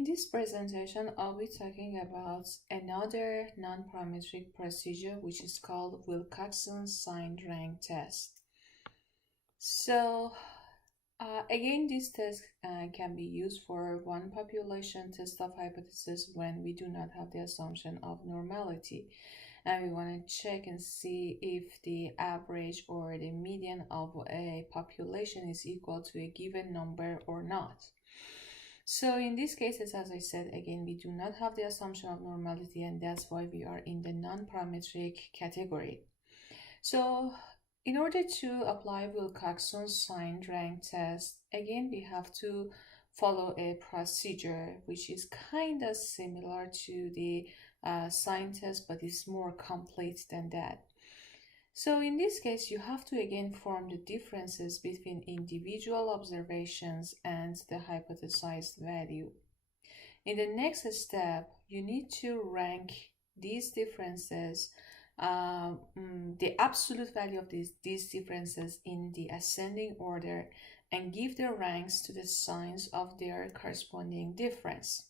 In this presentation, I'll be talking about another non-parametric procedure which is called wilcoxon signed rank test. So again, this test can be used for one population test of hypothesis when we do not have the assumption of normality, and we want to check and see if the average or the median of a population is equal to a given number or not. So in these cases, as I said, again, we do not have the assumption of normality, and that's why we are in the non-parametric category. So in order to apply Wilcoxon's signed rank test, again, we have to follow a procedure which is kind of similar to the sign test, but is more complete than that. So in this case, you have to again form the differences between individual observations and the hypothesized value. In the next step, you need to rank these differences, the absolute value of these differences in the ascending order, and give the ranks to the signs of their corresponding difference.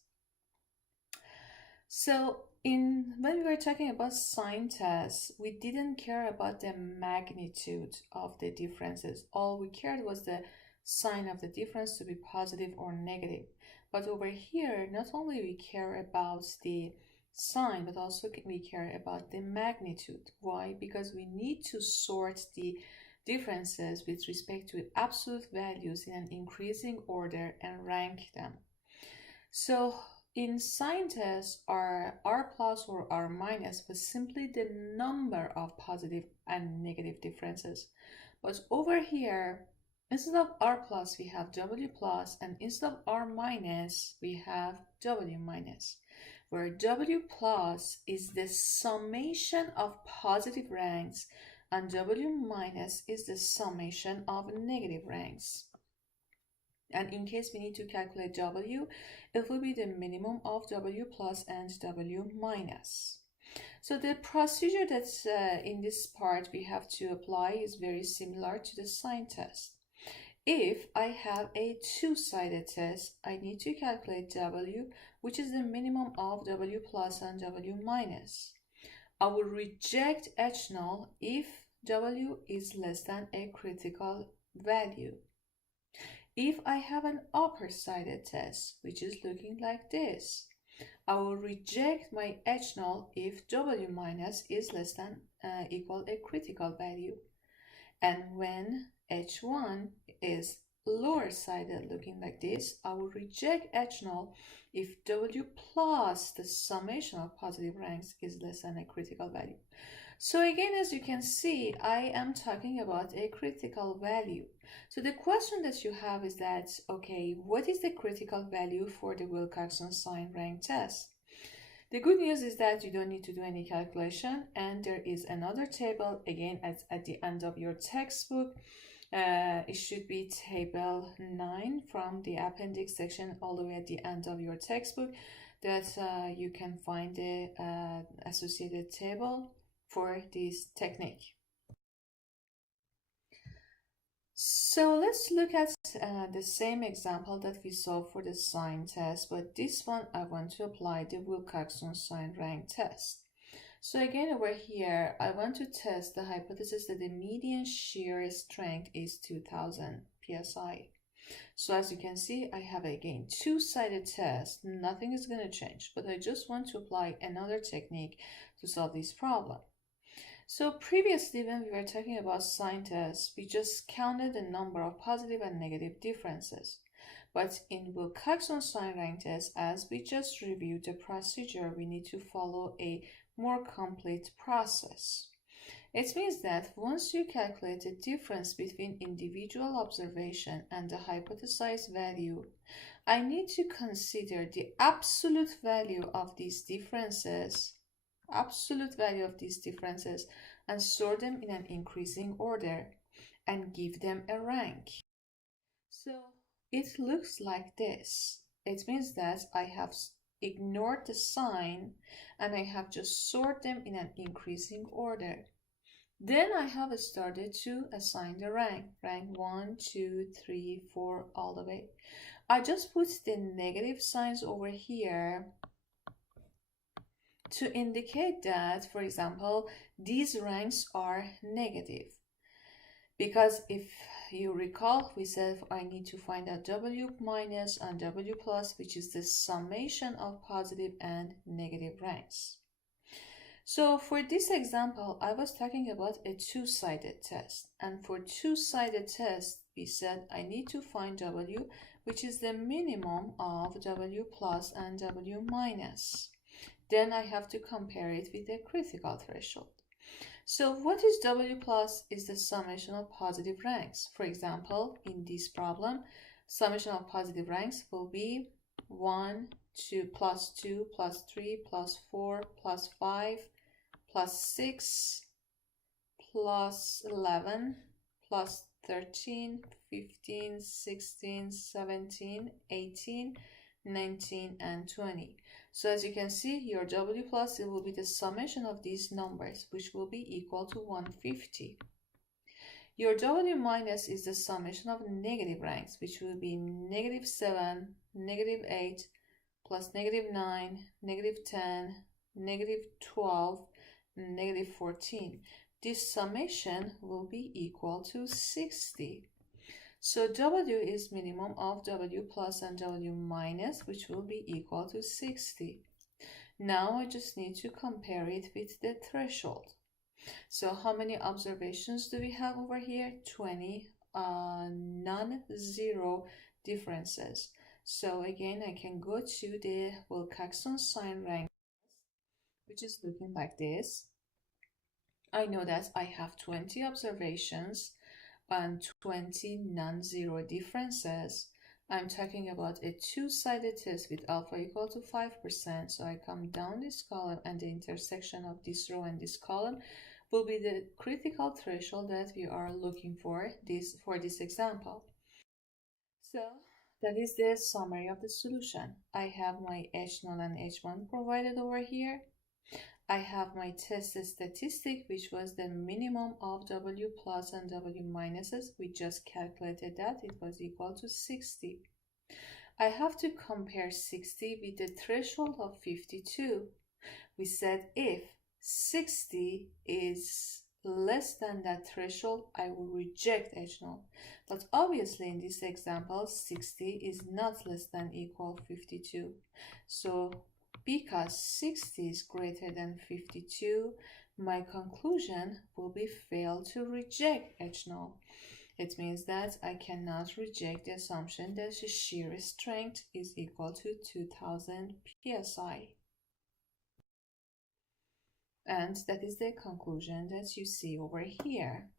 So when we were talking about sign tests, we didn't care about the magnitude of the differences. All we cared was the sign of the difference to be positive or negative. But over here, not only we care about the sign, but also we care about the magnitude. Why? Because we need to sort the differences with respect to absolute values in an increasing order and rank them. So in sign tests, our R plus or R minus was simply the number of positive and negative differences. But over here, instead of R plus, we have W plus, and instead of R minus, we have W minus, where W plus is the summation of positive ranks, and W minus is the summation of negative ranks. And in case we need to calculate W, it will be the minimum of W plus and W minus. So the procedure that's in this part we have to apply is very similar to the sign test. If I have a two-sided test, I need to calculate W, which is the minimum of W plus and W minus. I will reject H null if W is less than a critical value. If I have an upper-sided test, which is looking like this, I will reject my H null if W minus is less than equal a critical value. And when H1 is lower-sided looking like this, I will reject H null if W plus the summation of positive ranks is less than a critical value. So again, as you can see, I am talking about a critical value. So the question that you have is that, okay, what is the critical value for the Wilcoxon sign rank test? The good news is that you don't need to do any calculation, and there is another table, again, at the end of your textbook. It should be table 9 from the appendix section all the way at the end of your textbook, that you can find the associated table for this technique. So let's look at the same example that we saw for the sign test, but this one I want to apply the Wilcoxon sign rank test. So again, over here, I want to test the hypothesis that the median shear strength is 2000 psi. So as you can see, I have again two-sided test. Nothing is going to change, but I just want to apply another technique to solve this problem. So previously, when we were talking about sign tests, we just counted the number of positive and negative differences. But in Wilcoxon sign rank test, as we just reviewed the procedure, we need to follow a more complete process. It means that once you calculate the difference between individual observation and the hypothesized value, I need to consider the absolute value of these differences, and sort them in an increasing order and give them a rank. So it looks like this. It means that I have ignored the sign and I have just sorted them in an increasing order. Then I have started to assign the rank 1, 2, 3, 4, all the way. I just put the negative signs over here to indicate that, for example, these ranks are negative. Because if you recall, we said I need to find out W minus and W plus, which is the summation of positive and negative ranks. So for this example, I was talking about a two-sided test. And for two-sided test, we said I need to find W, which is the minimum of W plus and W minus. Then I have to compare it with the critical threshold. So what is W plus is the summation of positive ranks. For example, in this problem, summation of positive ranks will be 1, 2, plus 2, plus 3, plus 4, plus 5, plus 6, plus 11, plus 13, 15, 16, 17, 18, 19, and 20. So as you can see, your W plus, it will be the summation of these numbers, which will be equal to 150. Your W minus is the summation of negative ranks, which will be negative 7, negative 8, plus negative 9, negative 10, negative 12, negative 14. This summation will be equal to 60. So W is minimum of W plus and W minus, which will be equal to 60. Now I just need to compare it with the threshold. So how many observations do we have over here? 20 non-zero differences. So again, I can go to the wilcoxon sign rank, which is looking like this. I know that I have 20 observations and 20 non-zero differences. I'm talking about a two-sided test with alpha equal to 5%. So I come down this column, and the intersection of this row and this column will be the critical threshold that we are looking for this example. So that is the summary of the solution. I have my H0 and H1 provided over here. I have my test statistic, which was the minimum of W plus and W minuses. We just calculated that. It was equal to 60. I have to compare 60 with the threshold of 52. We said if 60 is less than that threshold, I will reject H0. But obviously in this example, 60 is not less than equal 52. So because 60 is greater than 52, my conclusion will be fail to reject H0. It means that I cannot reject the assumption that the shear strength is equal to 2000 psi. And that is the conclusion that you see over here.